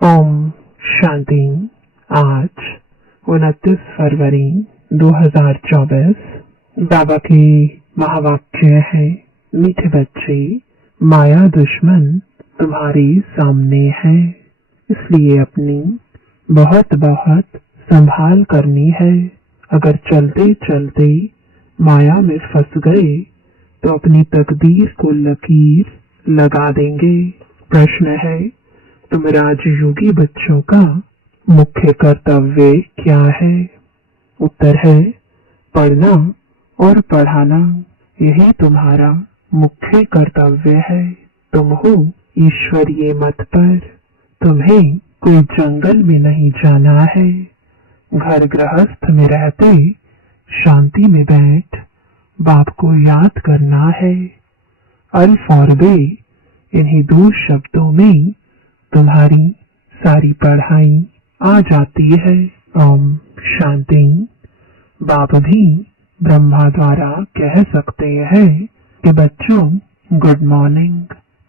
ओम शांति। आज 29 फरवरी 2024। बाबा के महावाक्य है, मीठे बच्चे, माया दुश्मन तुम्हारे सामने है, इसलिए अपनी बहुत बहुत संभाल करनी है। अगर चलते चलते माया में फंस गए तो अपनी तकदीर को लकीर लगा देंगे। प्रश्न है, तुम राजयोगी बच्चों का मुख्य कर्तव्य क्या है? उत्तर है, पढ़ना और पढ़ाना। यही तुम्हारा मुख्य कर्तव्य है। तुम हो ईश्वरीय मत पर। तुम्हें कोई जंगल में नहीं जाना है। घर गृहस्थ में रहते शांति में बैठ बाप को याद करना है। अल्फ और बे, इन्हीं दो शब्दों में तुम्हारी सारी पढ़ाई आ जाती है। ओम शांति। बाप भी ब्रह्मा द्वारा कह सकते हैं कि बच्चों गुड मॉर्निंग,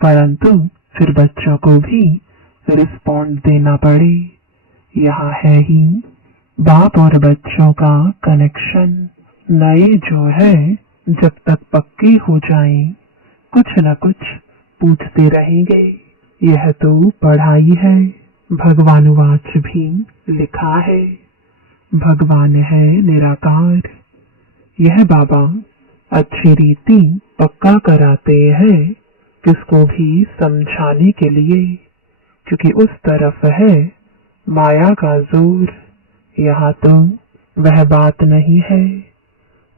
परंतु फिर बच्चों को भी रिस्पॉन्ड देना पड़े। यहाँ है ही बाप और बच्चों का कनेक्शन। नए जो है जब तक पक्के हो जाएं, कुछ न कुछ पूछते रहेंगे। यह तो पढ़ाई है। भगवानुवाच भी लिखा है, भगवान है निराकार। यह बाबा अच्छी रीति पक्का कराते हैं, किसको भी समझाने के लिए, क्योंकि उस तरफ है माया का जोर। यहाँ तो वह बात नहीं है।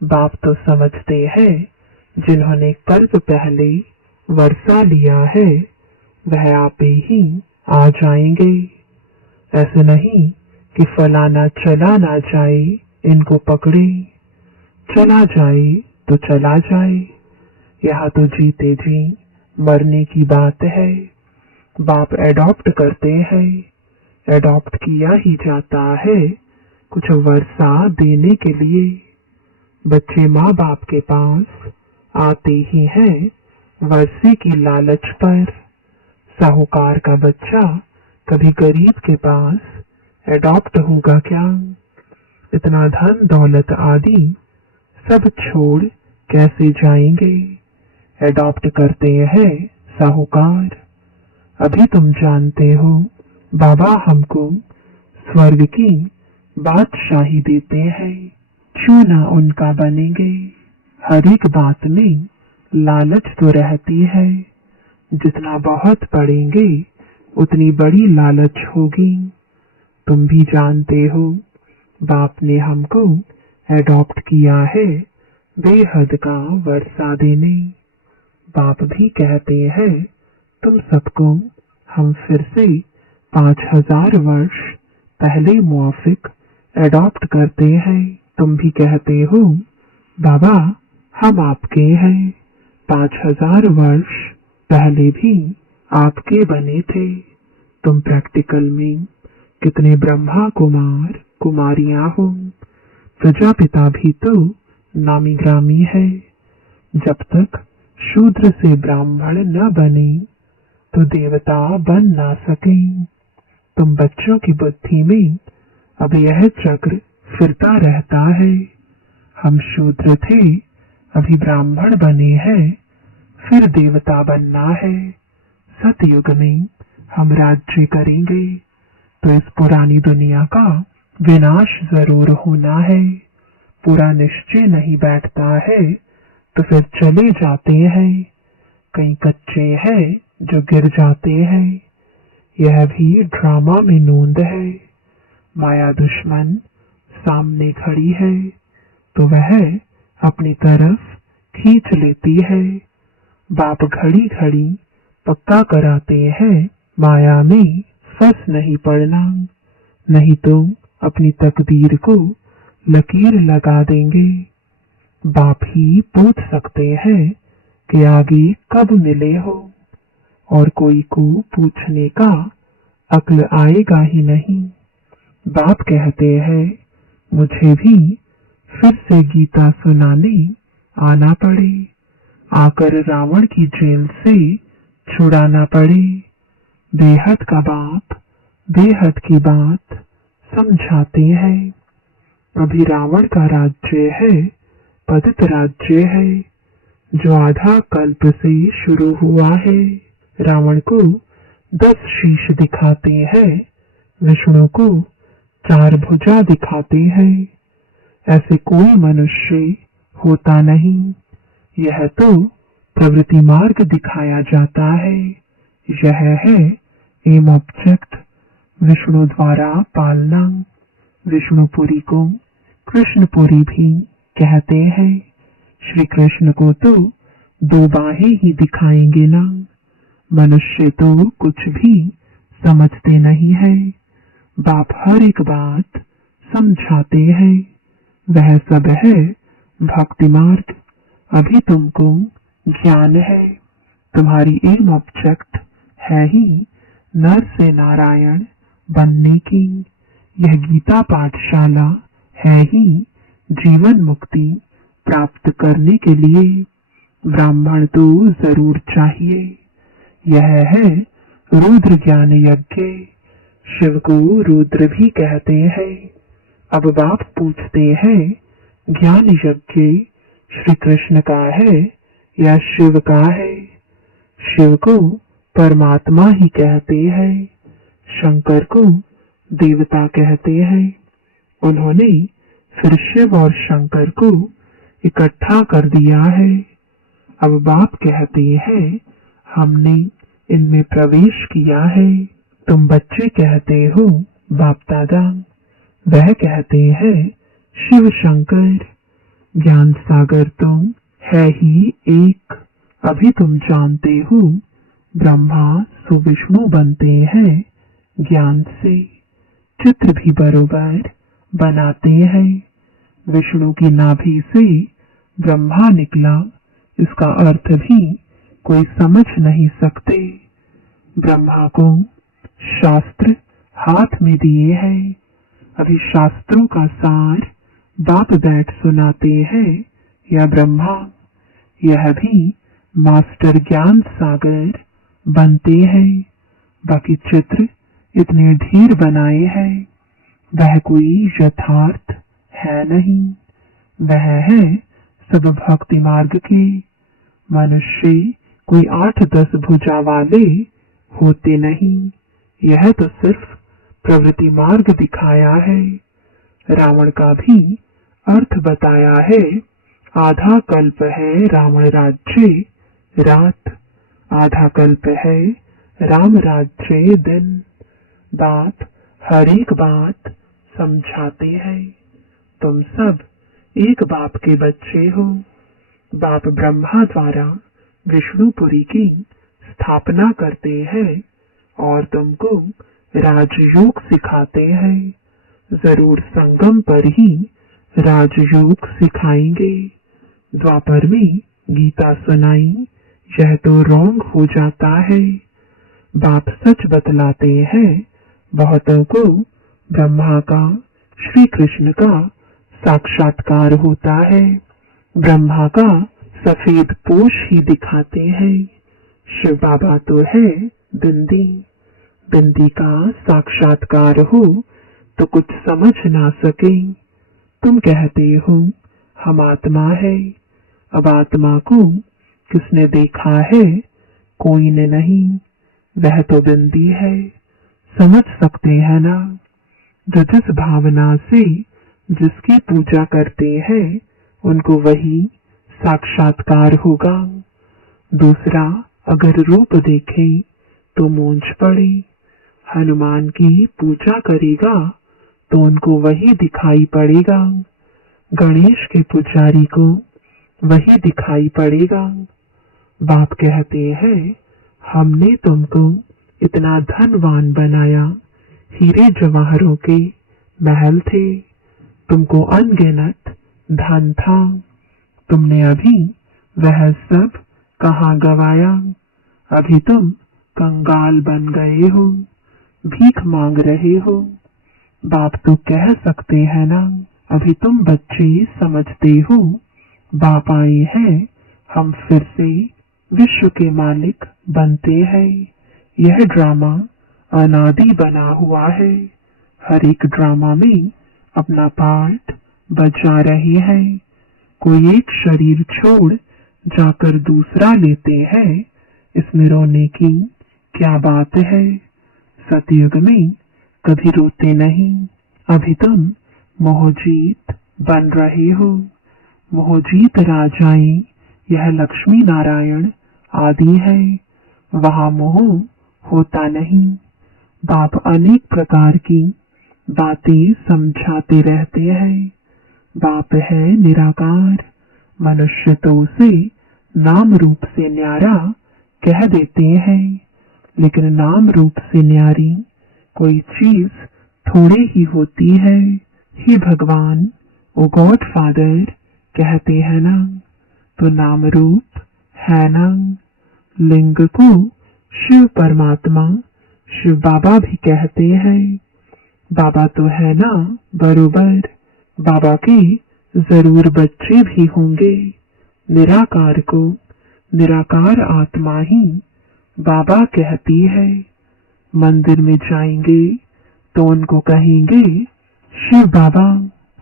बाप तो समझते हैं जिन्होंने कल्प पहले वर्षा लिया है वह आप ही आ जाएंगे। ऐसे नहीं कि फलाना चला ना जाए, इनको पकड़े। चला जाए तो चला जाए। यहाँ तो जीते जी मरने की बात है। बाप एडॉप्ट करते हैं, एडॉप्ट किया ही जाता है कुछ वर्षा देने के लिए। बच्चे माँ बाप के पास आते ही हैं वर्षे की लालच पर। साहूकार का बच्चा कभी गरीब के पास एडॉप्ट होगा क्या? इतना धन दौलत आदि सब छोड़ कैसे जाएंगे? एडॉप्ट करते हैं साहूकार। अभी तुम जानते हो बाबा हमको स्वर्ग की बादशाही देते हैं, क्यों ना उनका बनेंगे। हर एक बात में लालच तो रहती है। जितना बहुत पढ़ेंगे उतनी बड़ी लालच होगी। तुम भी जानते हो बाप ने हमको एडॉप्ट किया है बेहद का वर्षा देने। बाप भी कहते हैं तुम सबको हम फिर से 5000 वर्ष पहले मुआफिक एडॉप्ट करते हैं। तुम भी कहते हो बाबा हम आपके हैं, 5000 वर्ष पहले भी आपके बने थे। तुम प्रैक्टिकल में कितने ब्रह्मा कुमार कुमारियां हो। प्रजापिता भी तो नामी ग्रामी है। जब तक शूद्र से ब्राह्मण न बने तो देवता बन ना सके। तुम बच्चों की बुद्धि में अब यह चक्र फिरता रहता है। हम शूद्र थे, अभी ब्राह्मण बने हैं, फिर देवता बनना है। सतयुग में हम राज्य करेंगे तो इस पुरानी दुनिया का विनाश जरूर होना है। पूरा निश्चय नहीं बैठता है तो फिर चले जाते हैं। कई कच्चे हैं जो गिर जाते हैं। यह भी ड्रामा में नोंद है। माया दुश्मन सामने खड़ी है तो वह अपनी तरफ खींच लेती है। बाप घड़ी घड़ी पक्का कराते हैं माया में फंस नहीं पड़ना, नहीं तो अपनी तकदीर को लकीर लगा देंगे। बाप ही पूछ सकते हैं कि आगे कब मिले हो, और कोई को पूछने का अक्ल आएगा ही नहीं। बाप कहते हैं मुझे भी फिर से गीता सुनाने आना पड़े, आकर रावण की जेल से छुड़ाना पड़े। बेहद का बाप बेहद की बात समझाते हैं। अभी रावण का राज्य है पतित राज्य है, जो आधा कल्प से शुरू हुआ है। रावण को 10 शीश दिखाते हैं, विष्णु को 4 भुजा दिखाते हैं। ऐसे कोई मनुष्य होता नहीं। यह तो प्रवृत्ति मार्ग दिखाया जाता है। यह है एम ऑब्जेक्ट, विष्णु द्वारा पालना। विष्णुपुरी को कृष्णपुरी भी कहते हैं। श्री कृष्ण को तो 2 बाहें ही दिखाएंगे ना। मनुष्य तो कुछ भी समझते नहीं है। बाप हर एक बात समझाते हैं। वह सब है भक्ति मार्ग। अभी तुमको ज्ञान है। तुम्हारी एम ऑब्जेक्ट है ही नर से नारायण बनने की। यह गीता पाठशाला है ही जीवन मुक्ति प्राप्त करने के लिए। ब्राह्मण तो जरूर चाहिए। यह है रुद्र ज्ञान यज्ञ। शिव को रुद्र भी कहते हैं। अब बाप पूछते हैं, ज्ञान यज्ञ श्री कृष्ण का है या शिव का है? शिव को परमात्मा ही कहते हैं, शंकर को देवता कहते हैं। उन्होंने फिर शिव और शंकर को इकट्ठा कर दिया है। अब बाप कहते हैं, हमने इनमें प्रवेश किया है। तुम बच्चे कहते हो बाप दादा, वह कहते हैं शिव शंकर। ज्ञान सागर तुम है ही एक। अभी तुम जानते हो ब्रह्मा सुविष्णु बनते हैं ज्ञान से। चित्र भी बरोबर बनाते हैं। विष्णु की नाभि से ब्रह्मा निकला, इसका अर्थ भी कोई समझ नहीं सकते। ब्रह्मा को शास्त्र हाथ में दिए हैं। अभी शास्त्रों का सार बाप बैठ सुनाते हैं या ब्रह्मा। यह भी मास्टर ज्ञान सागर बनते हैं। बाकी चित्र इतने ढेर बनाए हैं, वह कोई यथार्थ है नहीं। वह है सब भक्ति मार्ग के। मनुष्य कोई 8-10 भुजा वाले होते नहीं। यह तो सिर्फ प्रवृत्ति मार्ग दिखाया है। रावण का भी अर्थ बताया है। आधा कल्प है रावण राज्य रात, आधा कल्प है राम राज्य दिन। बाप हर एक बात समझाते हैं। तुम सब एक बाप के बच्चे हो। बाप ब्रह्मा द्वारा विष्णुपुरी की स्थापना करते हैं और तुमको राजयोग सिखाते हैं। जरूर संगम पर ही राजयोग सिखाएंगे। द्वापर में गीता सुनाई, यह तो रॉन्ग हो जाता है। बाप सच बतलाते हैं। बहुतों को ब्रह्मा का, श्री कृष्ण का साक्षात्कार होता है। ब्रह्मा का सफेद पोश ही दिखाते हैं। शिव बाबा तो है बिंदी। बिंदी का साक्षात्कार हो तो कुछ समझ ना सके। तुम कहते हो हम आत्मा है। अब आत्मा को किसने देखा है? कोई ने नहीं। वह तो बिंदी है। समझ सकते हैं ना? जो जिस भावना से जिसकी पूजा करते हैं उनको वही साक्षात्कार होगा। दूसरा अगर रूप देखे तो मूंछ पड़े। हनुमान की पूजा करेगा तो उनको वही दिखाई पड़ेगा। गणेश के पुजारी को वही दिखाई पड़ेगा। बाप कहते हैं, हमने तुमको इतना धनवान बनाया। हीरे जवाहरों के महल थे। तुमको अनगिनत धन था। तुमने अभी वह सब कहाँ गवाया? अभी तुम कंगाल बन गए हो, भीख मांग रहे हो। बाप तो कह सकते हैं ना, अभी तुम बच्चे समझते हो। बाप आए हैं, हम फिर से विश्व के मालिक बनते हैं। यह ड्रामा अनादि बना हुआ है। हर एक ड्रामा में अपना पार्ट बजा रहे हैं। कोई एक शरीर छोड़ जाकर दूसरा लेते हैं। इसमें रोने की क्या बात है? सतयुग में कभी रोते नहीं। अभी तुम मोहजीत बन रहे हो। मोहजीत राजाएं यह लक्ष्मी नारायण आदि है। वहां मोह होता नहीं। बाप अनेक प्रकार की बातें समझाते रहते हैं। बाप है निराकार। मनुष्य तो उसे नाम रूप से न्यारा कह देते हैं, लेकिन नाम रूप से न्यारी कोई चीज थोड़े ही होती है। हे भगवान, ओ गॉड फादर कहते हैं ना, तो नाम रूप है ना। लिंग को शिव परमात्मा, शिव बाबा भी कहते हैं। बाबा तो है ना बरोबर। बाबा के जरूर बच्चे भी होंगे। निराकार को निराकार आत्मा ही बाबा कहती है। मंदिर में जाएंगे तो उनको कहेंगे शिव बाबा,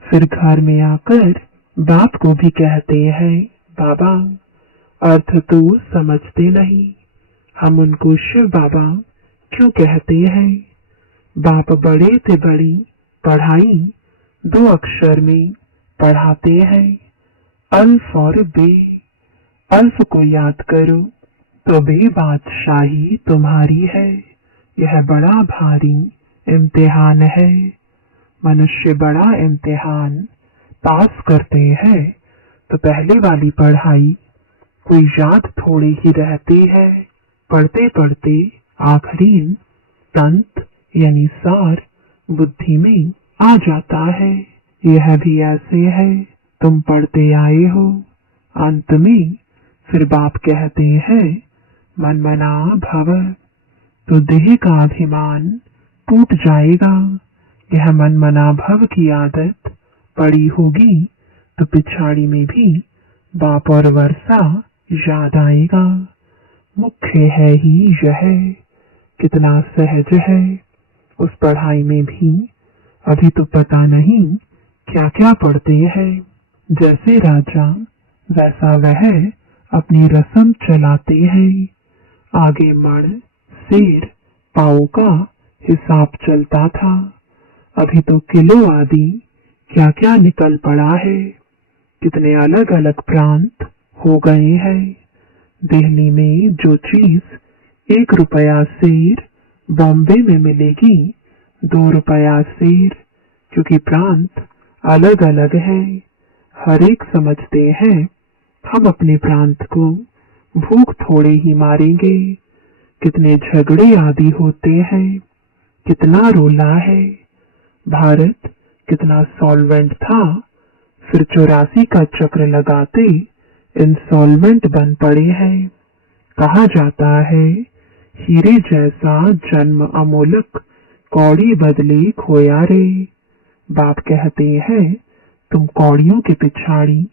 फिर घर में आकर बाप को भी कहते हैं बाबा। अर्थ तो समझते नहीं। हम उनको शिव बाबा क्यों कहते हैं? बाप बड़े से बड़ी पढ़ाई 2 अक्षर में पढ़ाते हैं, अल्फ और बे। अल्फ को याद करो तो बे बादशाही तुम्हारी है। यह बड़ा भारी इम्तिहान है। मनुष्य बड़ा इम्तिहान पास करते हैं तो पहले वाली पढ़ाई कोई याद थोड़ी ही रहती है। पढ़ते पढ़ते आखिरी तंत यानी सार बुद्धि में आ जाता है। यह भी ऐसे है, तुम पढ़ते आए हो। अंत में फिर बाप कहते हैं मन मना भव, तो देह का अभिमान टूट जाएगा। यह मन मना भव की आदत पड़ी होगी तो पिछाड़ी में भी बाप और वर्षा याद आएगा। मुख्य है ही यह, कितना सहज है। उस पढ़ाई में भी अभी तो पता नहीं क्या क्या पढ़ते हैं। जैसे राजा वैसा वह अपनी रस्म चलाते हैं। आगे मण, शेर, पाव का हिसाब चलता था। अभी तो किलो आदि क्या क्या निकल पड़ा है। कितने अलग अलग प्रांत हो गए हैं। दिल्ली में जो चीज 1 रुपया शेर बॉम्बे में मिलेगी 2 रुपया शेर, क्योंकि प्रांत अलग अलग है। हर एक समझते हैं हम अपने प्रांत को भूख थोड़े ही मारेंगे। कितने झगड़े आदि होते हैं, कितना रोला है। भारत कितना सॉल्वेंट था, फिर 84 का चक्र लगाते इंसॉल्वेंट बन पड़े हैं। कहा जाता है हीरे जैसा जन्म अमोलक, कौड़ी बदले खोया रे। बाप कहते हैं तुम कौड़ियों के पिछाड़ी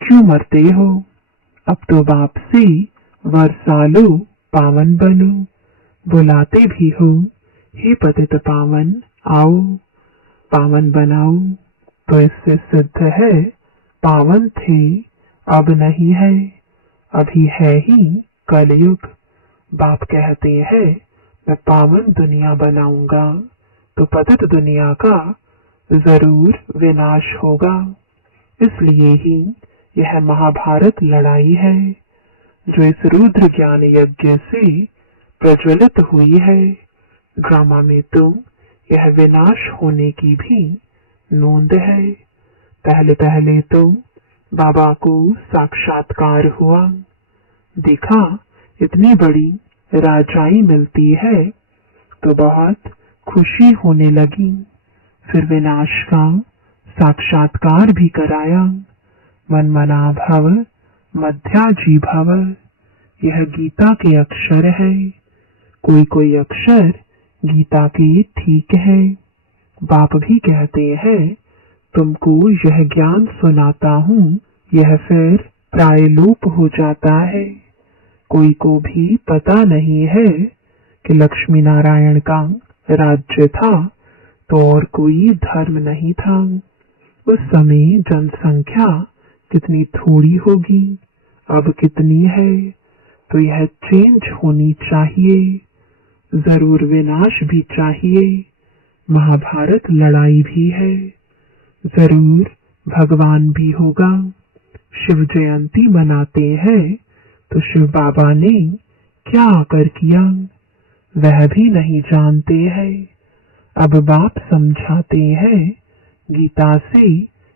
क्यों मरते हो? अब तो बाप से वर्षा लो, पावन बनो। बुलाते भी हो हे पतित पावन आओ, पावन बनाओ। तो इससे सिद्ध है पावन थे अब नहीं है, अभी है ही कलयुग। बाप कहते हैं मैं पावन दुनिया बनाऊंगा तो पतित दुनिया का जरूर विनाश होगा। इसलिए ही यह महाभारत लड़ाई है जो इस रुद्र ज्ञान यज्ञ से प्रज्वलित हुई है। ड्रामा में तो यह विनाश होने की भी नोंद है। पहले पहले तो बाबा को साक्षात्कार हुआ। देखा इतनी बड़ी राजाई मिलती है तो बहुत खुशी होने लगी। फिर विनाश का साक्षात्कार भी कराया। मन मना भव मध्याजी भव, यह गीता के अक्षर है। कोई कोई अक्षर गीता के ठीक है। बाप भी कहते हैं तुमको यह ज्ञान सुनाता हूँ, यह फिर प्रायलोप हो जाता है। कोई को भी पता नहीं है कि लक्ष्मी नारायण का राज्य था तो और कोई धर्म नहीं था। उस समय जनसंख्या कितनी थोड़ी होगी, अब कितनी है, तो यह चेंज होनी चाहिए। जरूर विनाश भी चाहिए, महाभारत लड़ाई भी है, जरूर भगवान भी होगा। शिव जयंती मनाते हैं तो शिव बाबा ने क्या आकर किया वह भी नहीं जानते हैं। अब बाप समझाते हैं गीता से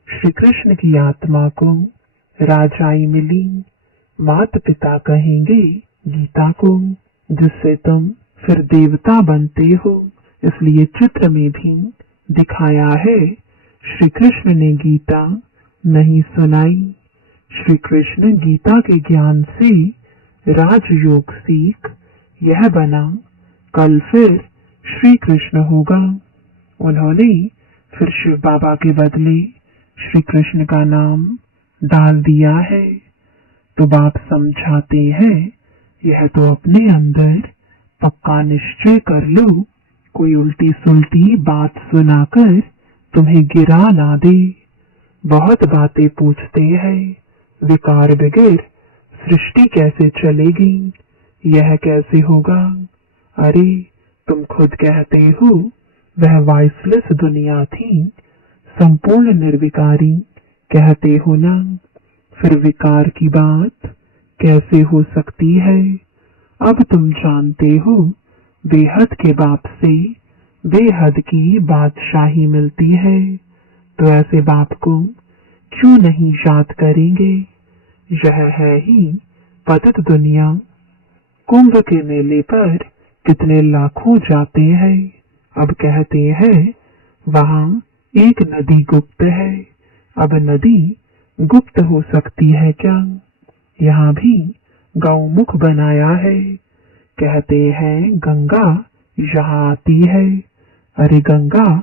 श्री कृष्ण की आत्मा को राजाई मिली, माता पिता कहेंगे गीता को, जिससे तुम फिर देवता बनते हो। इसलिए चित्र में भी दिखाया है श्री कृष्ण ने गीता नहीं सुनाई। श्री कृष्ण गीता के ज्ञान से राजयोग सीख यह बना, कल फिर श्री कृष्ण होगा। उन्होंने फिर शिव बाबा के बदले श्री कृष्ण का नाम डाल दिया है। तो बाप समझाते हैं यह तो अपने अंदर पक्का निश्चय कर लो, कोई उल्टी सुल्टी बात सुनाकर तुम्हें गिरा ना दे। बहुत बातें पूछते हैं, विकार बगैर सृष्टि कैसे चलेगी, यह कैसे होगा। अरे तुम खुद कहते हो वह वॉइसलेस दुनिया थी, संपूर्ण निर्विकारी कहते हो ना, फिर विकार की बात कैसे हो सकती है। अब तुम जानते हो बेहद के बाप से बेहद की बादशाही मिलती है, तो ऐसे बाप को क्यों नहीं याद करेंगे। यह है ही पतित दुनिया। कुंभ के मेले पर कितने लाखों जाते हैं। अब कहते हैं वहां एक नदी गुप्त है। अब नदी गुप्त हो सकती है क्या। यहाँ भी गौमुख बनाया है। कहते हैं गंगा यहाँ आती है। अरे गंगा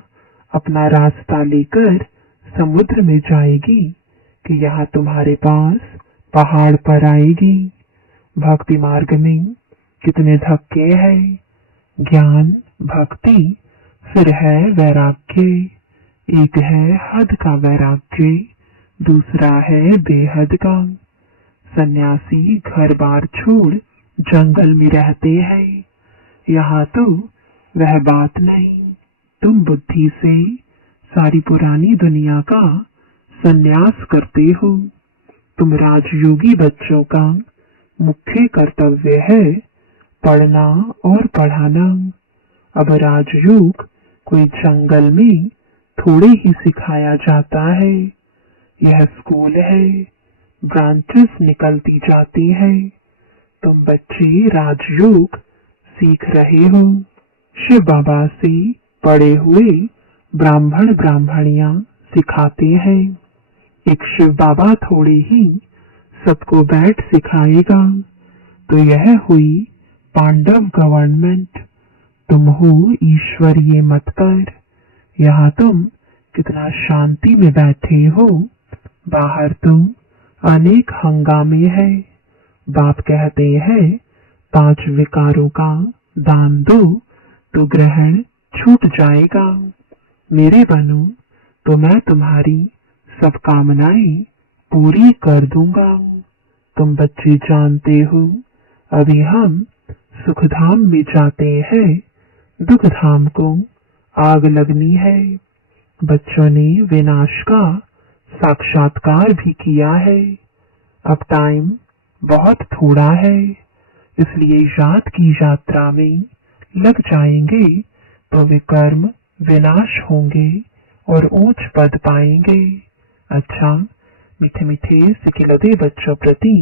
अपना रास्ता लेकर समुद्र में जाएगी कि यहाँ तुम्हारे पास पहाड़ पर आएगी। भक्ति मार्ग में कितने धक्के हैं। ज्ञान, भक्ति, फिर है वैराग्य। एक है हद का वैराग्य, दूसरा है बेहद का। सन्यासी घर बार छोड़ जंगल में रहते हैं। यहाँ तो वह बात नहीं। तुम बुद्धि से सारी पुरानी दुनिया का सन्यास करते हो। तुम राजयोगी बच्चों का मुख्य कर्तव्य है पढ़ना और पढ़ाना। अब राजयोग कोई जंगल में थोड़े ही सिखाया जाता है। यह स्कूल है, ब्रांचेस निकलती जाती हैं। तुम बच्चे राजयोग सीख रहे हो। शिव बाबा से पढ़े हुए ब्राह्मण ब्राह्मणियां सिखाते हैं। एक शिव बाबा थोड़ी ही सबको बैठ सिखाएगा। तो यह हुई पांडव गवर्नमेंट। तुम हो ईश्वरीय मत पर। यहाँ तुम कितना शांति में बैठे हो, बाहर तुम अनेक हंगामे है। बाप कहते हैं 5 विकारों का दान दो तो ग्रहण छूट जाएगा। मेरे बनो तो मैं तुम्हारी सब कामनाएं पूरी कर दूंगा। तुम बच्चे जानते हो अभी हम सुखधाम में जाते हैं, दुखधाम को आग लगनी है। बच्चों ने विनाश का साक्षात्कार भी किया है। अब टाइम बहुत थोड़ा है, इसलिए याद की यात्रा में लग जाएंगे तो विकर्म विनाश होंगे और ऊंच पद पाएंगे। अच्छा, मीठे मीठे सिखिलते बच्चों प्रति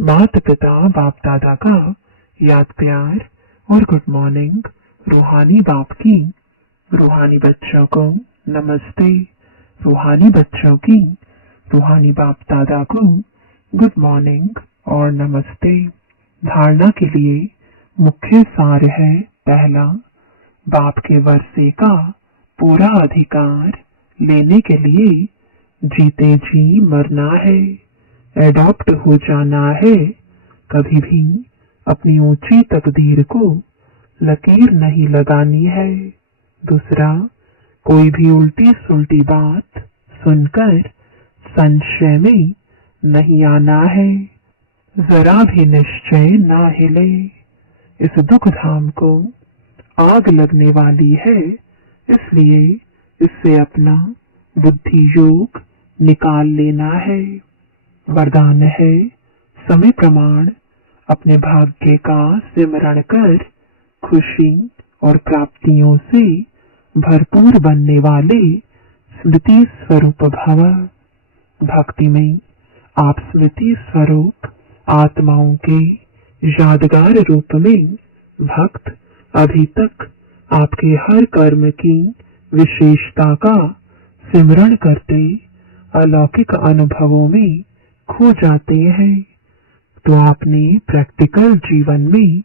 माता पिता बाप दादा का याद प्यार और गुड मॉर्निंग। रूहानी बाप की रूहानी बच्चों को नमस्ते। रूहानी बच्चों की रूहानी बाप दादा को गुड मॉर्निंग और नमस्ते। धारणा के लिए मुख्य सार है, पहला, बाप के वर्षे का पूरा अधिकार लेने के लिए जीते जी मरना है, एडॉप्ट हो जाना है। कभी भी अपनी ऊंची तकदीर को लकीर नहीं लगानी है। दूसरा, कोई भी उल्टी सुलटी बात सुनकर संशय में नहीं आना है। जरा भी निश्चय ना हिले। इस दुख धाम को आग लगने वाली है, इसलिए इससे अपना बुद्धि योग निकाल लेना है। वरदान है, समय प्रमाण अपने भाग्य का सिमरण कर खुशी और प्राप्तियों से भरपूर बनने वाले स्मृति स्वरूप भव। भक्ति में आप स्मृति स्वरूप आत्माओं के यादगार रूप में भक्त अभी तक आपके हर कर्म की विशेषता का सिमरण करते अलौकिक अनुभवों में खो जाते हैं। तो आपने प्रैक्टिकल जीवन में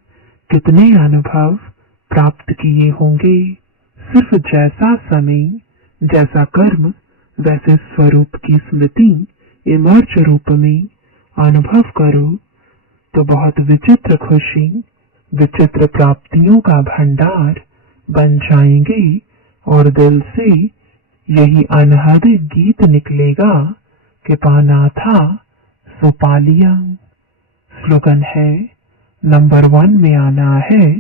कितने अनुभव प्राप्त किए होंगे। सिर्फ जैसा समय, जैसा कर्म, वैसे स्वरूप की स्मृति इमर्ज रूप में अनुभव करो तो बहुत विचित्र खुशी, विचित्र प्राप्तियों का भंडार बन जाएंगे और दिल से यही अनहद गीत निकलेगा कि पाना था सो पा लिया। स्लोगन है, नंबर 1 में आना है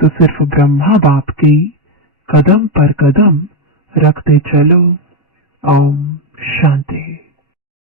तो सिर्फ ब्रह्मा बाप की कदम पर कदम रखते चलो। ओम शांति।